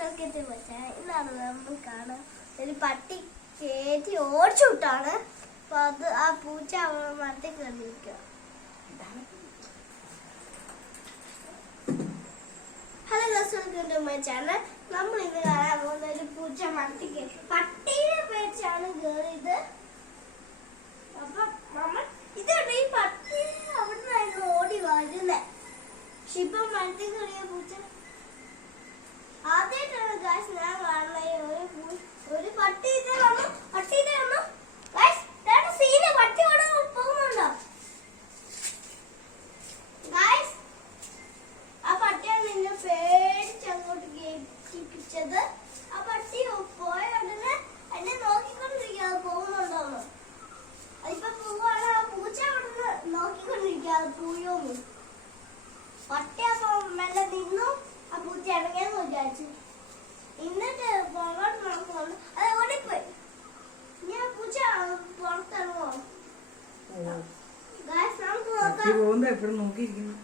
ഇതാണ് നമ്മൾ കാണാൻ ഒരു പട്ടി ചേച്ചി ഓടിച്ചു വിട്ടാണ്. അപ്പൊ അത് ആ പൂച്ച മരത്തിൽ കയറിയിരിക്കുക. ഹലോ ദോസ്തോ, ചാനൽ നമ്മൾ ഇന്ന് കാണാൻ പോകുന്ന ഒരു പൂച്ച മരത്തിൽ കയറി പട്ടിയെ പേടിച്ചാണ് കയറിയത്. അപ്പൊ നമ്മൾ ഇതാണ് ഈ പട്ടി അവിടെ നിന്നായിരുന്നു ഓടി വരുന്നത്. പക്ഷെ ഇപ്പൊ മരത്തിൽ കയറിയ പൂച്ച ആദ്യമായിട്ടാണ് ഗായ്സ് ഞാൻ കാണുന്നത്. ഒരു പട്ടി ഇതേ വന്നു ഗായ്സ്. സീന് പട്ടി അവിടെ പോകുന്നുണ്ടോ ഗായ്സ്? ആ പട്ടിയാണ് നിന്നെ പേടിച്ച് അങ്ങോട്ട് കേൾപ്പിച്ചത്. ആ പട്ടി പോയ ഉടനെ എന്നെ നോക്കിക്കൊണ്ടിരിക്കാതെ പോകുന്നുണ്ടോന്ന്. അതിപ്പോ പോവാണ്. ആ പൂച്ച അവിടെ നോക്കിക്കൊണ്ടിരിക്കാതെ പോയോന്ന്. പട്ടി അപ്പൊ മെല്ലെ നിന്നു. ആ പൂച്ച ഇറങ്ങിയെന്ന് വിചാരിച്ചു. എന്നിട്ട് പുറകോട്ട് നടക്കുന്നു. അത് ഓടിപ്പോയി. ഞാൻ പൂച്ച പുറത്തിറങ്ങുമോ? നോക്കിയിരിക്കുന്നു.